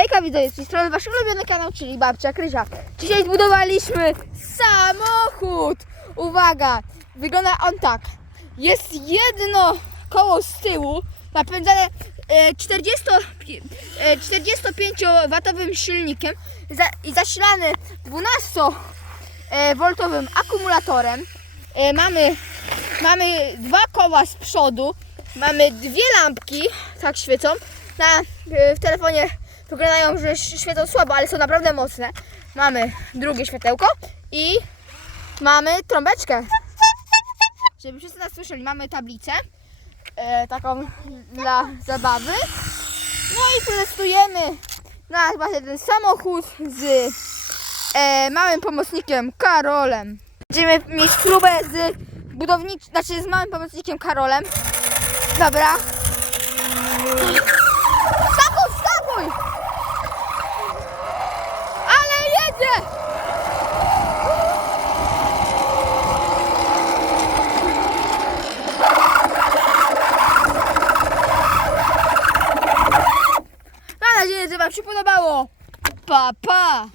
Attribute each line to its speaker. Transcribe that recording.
Speaker 1: Hejka widzowie, z tej strony wasz ulubiony kanał, czyli Babcia. Dzisiaj zbudowaliśmy samochód. Uwaga, wygląda on tak. Jest jedno koło z tyłu, napędzane e, 40, e, 45-watowym silnikiem za, i zasilany 12-woltowym akumulatorem. E, mamy, mamy dwa koła z przodu, mamy dwie lampki, tak świecą. Na, e, w telefonie wyglądają, że ś- świecą słabo, ale są naprawdę mocne. Mamy drugie światełko i mamy trąbeczkę. Żeby wszyscy nas słyszeli, mamy tablicę e, taką dla zabawy. No i testujemy na właśnie ten samochód z e, małym pomocnikiem Karolem. Będziemy mieć próbę z budownic... znaczy z małym pomocnikiem Karolem. Dobra. Się podobało. Pa, pa!